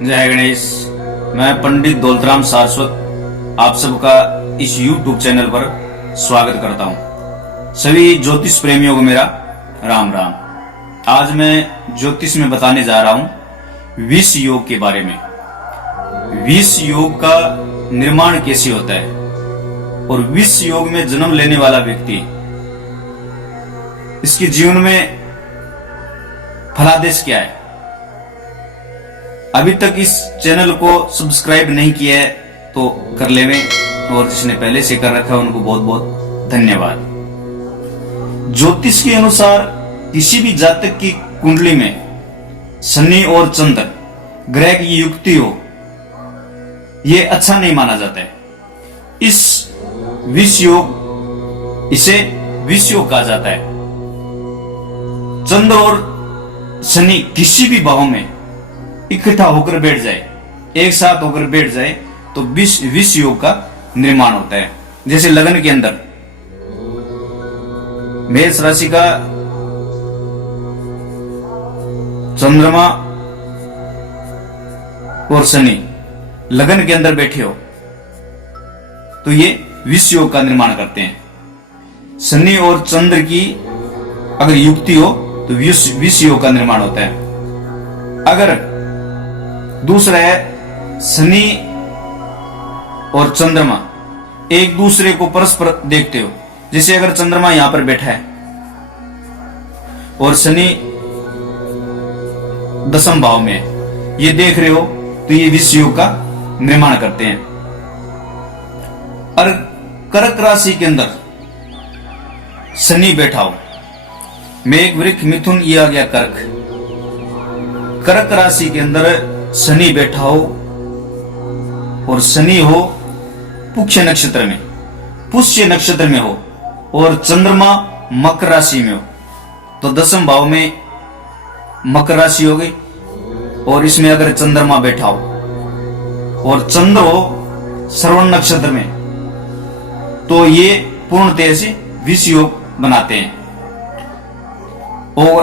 जय गणेश। मैं पंडित दौलतराम सारस्वत आप सबका इस YouTube चैनल पर स्वागत करता हूं। सभी ज्योतिष प्रेमियों को मेरा राम राम। आज मैं ज्योतिष में बताने जा रहा हूं विष योग के बारे में। विष योग का निर्माण कैसे होता है और विष योग में जन्म लेने वाला व्यक्ति इसके जीवन में फलादेश क्या है। अभी तक इस चैनल को सब्सक्राइब नहीं किया है तो कर लेवें, और जिसने पहले से कर रखा है उनको बहुत बहुत धन्यवाद। ज्योतिष के अनुसार किसी भी जातक की कुंडली में शनि और चंद्र ग्रह की युक्ति हो, यह अच्छा नहीं माना जाता है। इस विष योग, इसे विष योग कहा जाता है। चंद्र और शनि किसी भी भाव में इकट्ठा होकर बैठ जाए, एक साथ होकर बैठ जाए तो विष योग का निर्माण होता है। जैसे लगन के अंदर मेष राशि का चंद्रमा और शनि लगन के अंदर बैठे हो तो ये विष योग का निर्माण करते हैं। शनि और चंद्र की अगर युक्ति हो तो विष योग का निर्माण होता है। अगर दूसरा है शनि और चंद्रमा एक दूसरे को परस्पर देखते हो, जैसे अगर चंद्रमा यहां पर बैठा है और शनि दशम भाव में है, ये देख रहे हो तो ये विष योग का निर्माण करते हैं। और कर्क राशि के अंदर शनि बैठा हो, मेघ वृक्ष मिथुन, ये आ गया कर्क। कर्क राशि के अंदर शनि बैठा हो और शनि हो पुष्य नक्षत्र में, पुष्य नक्षत्र में हो और चंद्रमा मकर राशि में हो तो दशम भाव में मकर राशि हो गई। और इसमें अगर चंद्रमा बैठा हो और चंद्र हो श्रवण नक्षत्र में तो ये पूर्णतः से विष योग बनाते हैं। और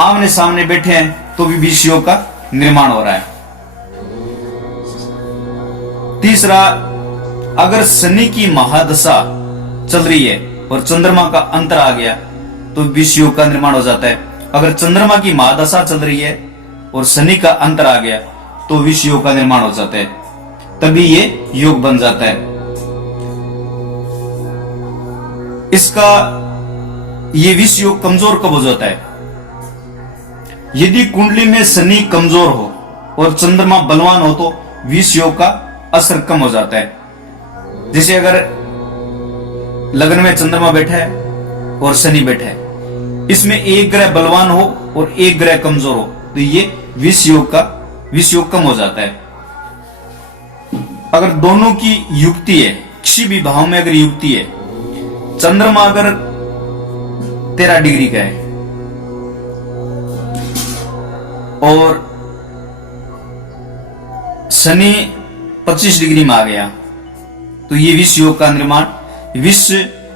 आमने सामने बैठे हैं तो भी विष योग का निर्माण हो रहा है। तीसरा, अगर शनि की महादशा चल रही है और चंद्रमा का अंतर आ गया तो विष योग का निर्माण हो जाता है। अगर चंद्रमा की महादशा चल रही है और शनि का अंतर आ गया तो विष योग का निर्माण हो जाता है, तभी ये योग बन जाता है। इसका ये विष योग कमजोर कब हो जाता है? यदि कुंडली में शनि कमजोर हो और चंद्रमा बलवान हो तो विष योग का असर कम हो जाता है। जैसे अगर लगन में चंद्रमा बैठा है और शनि बैठा है, इसमें एक ग्रह बलवान हो और एक ग्रह कमजोर हो तो ये विष योग कम हो जाता है। अगर दोनों की युक्ति है, किसी भी भाव में अगर युक्ति है, चंद्रमा अगर 13 डिग्री का है और शनि 25 डिग्री में आ गया तो ये विष योग का निर्माण, विष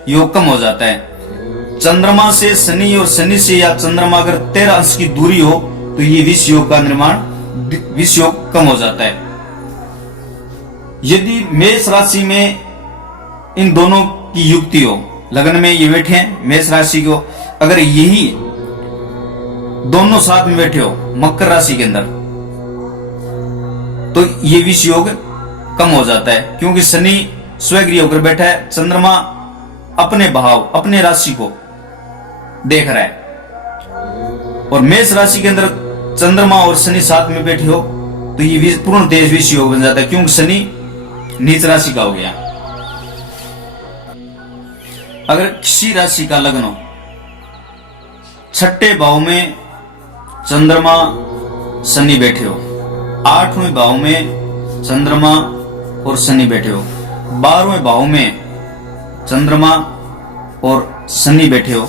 योग कम हो जाता है। चंद्रमा से शनि और शनि से या चंद्रमा अगर 13 अंश की दूरी हो तो ये विष योग का निर्माण, विष योग कम हो जाता है। यदि मेष राशि में इन दोनों की युक्ति हो, लगन में ये बैठे हैं मेष राशि को, अगर यही दोनों साथ में बैठे हो मकर राशि के अंदर तो ये विष योग कम हो जाता है, क्योंकि शनि स्वगृह होकर बैठा है, चंद्रमा अपने भाव अपने राशि को देख रहा है। और मेष राशि के अंदर चंद्रमा और शनि साथ में बैठे हो तो ये पूर्ण तेज विष योग बन जाता है, क्योंकि शनि नीच राशि का हो गया। अगर किसी राशि का लग्न हो, छठे भाव में चंद्रमा शनि बैठे हो, 8वें भाव में चंद्रमा और शनि बैठे हो, 12वें भाव में चंद्रमा और शनि बैठे हो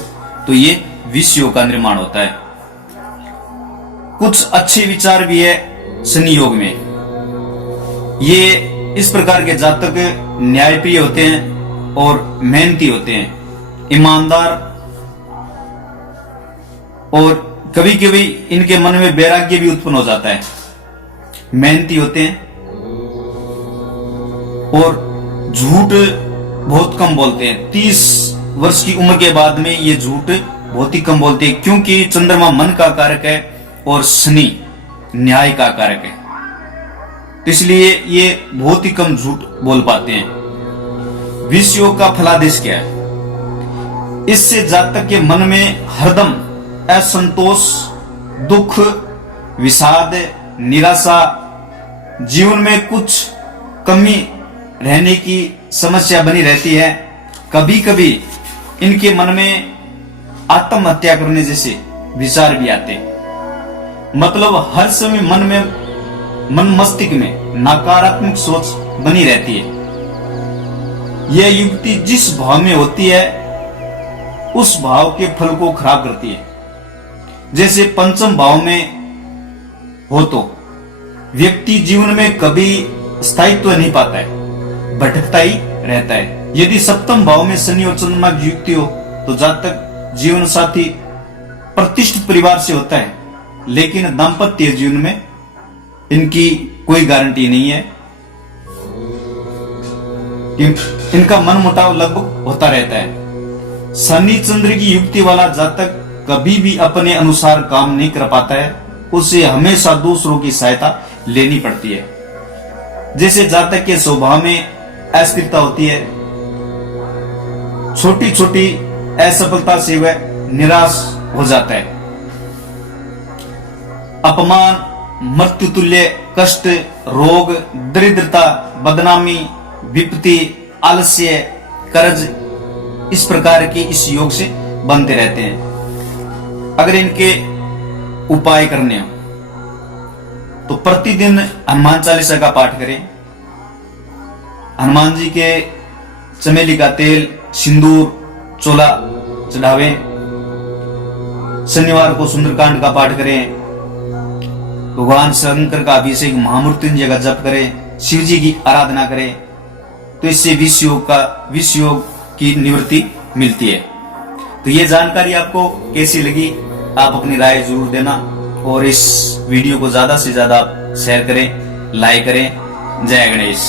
तो ये विष योग का निर्माण होता है। कुछ अच्छे विचार भी है शनि योग में। ये इस प्रकार के जातक न्यायप्रिय होते हैं और मेहनती होते हैं, ईमानदार, और कभी कभी इनके मन में वैराग्य भी उत्पन्न हो जाता है। मेहनती होते हैं और झूठ बहुत कम बोलते हैं। 30 वर्ष की उम्र के बाद में ये झूठ बहुत ही कम बोलते हैं, क्योंकि चंद्रमा मन का कारक है और शनि न्याय का कारक है, तो इसलिए ये बहुत ही कम झूठ बोल पाते हैं। विष योग का फलादेश क्या है? इससे जातक के मन में हरदम असंतोष, दुख, विषाद, निराशा, जीवन में कुछ कमी रहने की समस्या बनी रहती है। कभी कभी इनके मन में आत्महत्या करने जैसे विचार भी आते हैं। मतलब हर समय मन मस्तिष्क में नकारात्मक सोच बनी रहती है। यह युक्ति जिस भाव में होती है उस भाव के फल को खराब करती है। जैसे पंचम भाव में हो तो व्यक्ति जीवन में कभी स्थायित्व नहीं पाता है, भटकता ही रहता है। यदि सप्तम भाव में शनि और चंद्रमा की युक्ति हो तो जातक जीवन साथी प्रतिष्ठित परिवार से होता है, लेकिन दाम्पत्य जीवन में इनकी कोई गारंटी नहीं है। इनका मन मुटाव लगभग होता रहता है। शनि चंद्र की युक्ति वाला जातक कभी भी अपने अनुसार काम नहीं कर पाता है, उसे हमेशा दूसरों की सहायता लेनी पड़ती है। जैसे जातक के स्वभाव में अस्थिरता होती है, छोटी छोटी असफलता से वह निराश हो जाता है। अपमान, मृत्यु तुल्य कष्ट, रोग, दरिद्रता, बदनामी, विपत्ति, आलस्य, कर्ज, इस प्रकार के इस योग से बनते रहते हैं। अगर इनके उपाय करने हो तो प्रतिदिन हनुमान चालीसा का पाठ करें। हनुमान जी के चमेली का तेल, सिंदूर, चोला चढ़ावें। शनिवार को सुंदरकांड का पाठ करें। भगवान शंकर का अभिषेक, महामृत्युंजय का जप करें। शिव जी की आराधना करें, तो इससे विष योग की निवृत्ति मिलती है। तो ये जानकारी आपको कैसी लगी, आप अपनी राय जरूर देना और इस वीडियो को ज्यादा से ज्यादा शेयर करें, लाइक करें। जय गणेश।